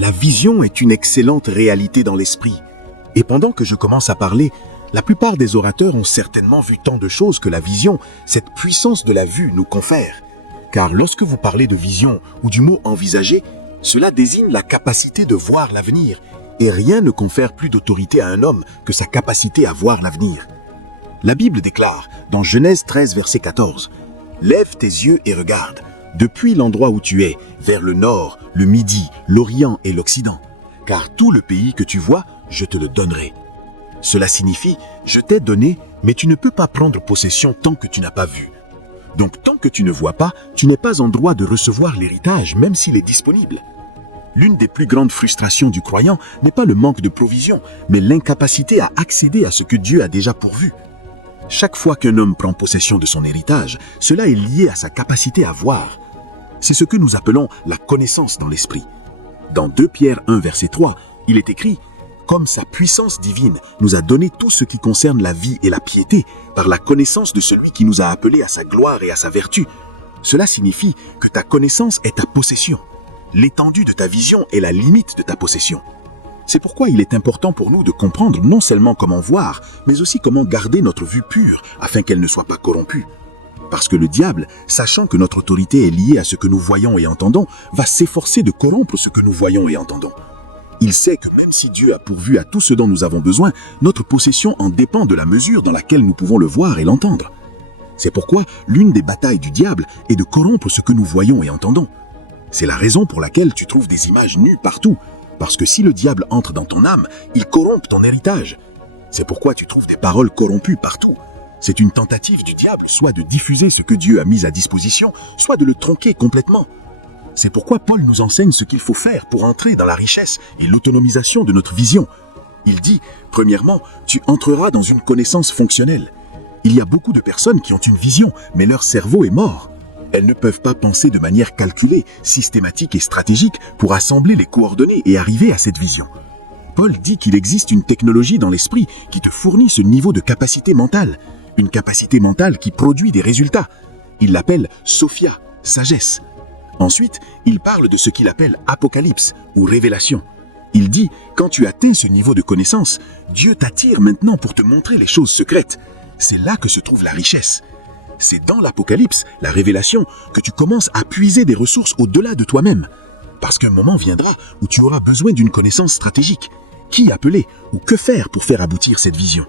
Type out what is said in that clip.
La vision est une excellente réalité dans l'esprit. Et pendant que je commence à parler, la plupart des orateurs ont certainement vu tant de choses que la vision, cette puissance de la vue, nous confère. Car lorsque vous parlez de vision ou du mot envisager, cela désigne la capacité de voir l'avenir. Et rien ne confère plus d'autorité à un homme que sa capacité à voir l'avenir. La Bible déclare, dans Genèse 13, verset 14, « Lève tes yeux et regarde, depuis l'endroit où tu es, vers le nord, le midi, l'orient et l'occident. Car tout le pays que tu vois, je te le donnerai. » Cela signifie, je t'ai donné, mais tu ne peux pas prendre possession tant que tu n'as pas vu. Donc tant que tu ne vois pas, tu n'es pas en droit de recevoir l'héritage, même s'il est disponible. L'une des plus grandes frustrations du croyant n'est pas le manque de provision, mais l'incapacité à accéder à ce que Dieu a déjà pourvu. Chaque fois qu'un homme prend possession de son héritage, cela est lié à sa capacité à voir. C'est ce que nous appelons la connaissance dans l'esprit. Dans 2 Pierre 1, verset 3, il est écrit « Comme sa puissance divine nous a donné tout ce qui concerne la vie et la piété, par la connaissance de celui qui nous a appelés à sa gloire et à sa vertu. » Cela signifie que ta connaissance est ta possession. L'étendue de ta vision est la limite de ta possession. C'est pourquoi il est important pour nous de comprendre non seulement comment voir, mais aussi comment garder notre vue pure afin qu'elle ne soit pas corrompue. Parce que le diable, sachant que notre autorité est liée à ce que nous voyons et entendons, va s'efforcer de corrompre ce que nous voyons et entendons. Il sait que même si Dieu a pourvu à tout ce dont nous avons besoin, notre possession en dépend de la mesure dans laquelle nous pouvons le voir et l'entendre. C'est pourquoi l'une des batailles du diable est de corrompre ce que nous voyons et entendons. C'est la raison pour laquelle tu trouves des images nues partout. Parce que si le diable entre dans ton âme, il corrompt ton héritage. C'est pourquoi tu trouves des paroles corrompues partout. C'est une tentative du diable, soit de diffuser ce que Dieu a mis à disposition, soit de le tronquer complètement. C'est pourquoi Paul nous enseigne ce qu'il faut faire pour entrer dans la richesse et l'autonomisation de notre vision. Il dit, premièrement, tu entreras dans une connaissance fonctionnelle. Il y a beaucoup de personnes qui ont une vision, mais leur cerveau est mort. Elles ne peuvent pas penser de manière calculée, systématique et stratégique pour assembler les coordonnées et arriver à cette vision. Paul dit qu'il existe une technologie dans l'esprit qui te fournit ce niveau de capacité mentale, une capacité mentale qui produit des résultats. Il l'appelle Sophia, sagesse. Ensuite, il parle de ce qu'il appelle apocalypse ou révélation. Il dit, quand tu atteins ce niveau de connaissance, Dieu t'attire maintenant pour te montrer les choses secrètes. C'est là que se trouve la richesse. C'est dans l'Apocalypse, la révélation, que tu commences à puiser des ressources au-delà de toi-même. Parce qu'un moment viendra où tu auras besoin d'une connaissance stratégique. Qui appeler ou que faire pour faire aboutir cette vision ?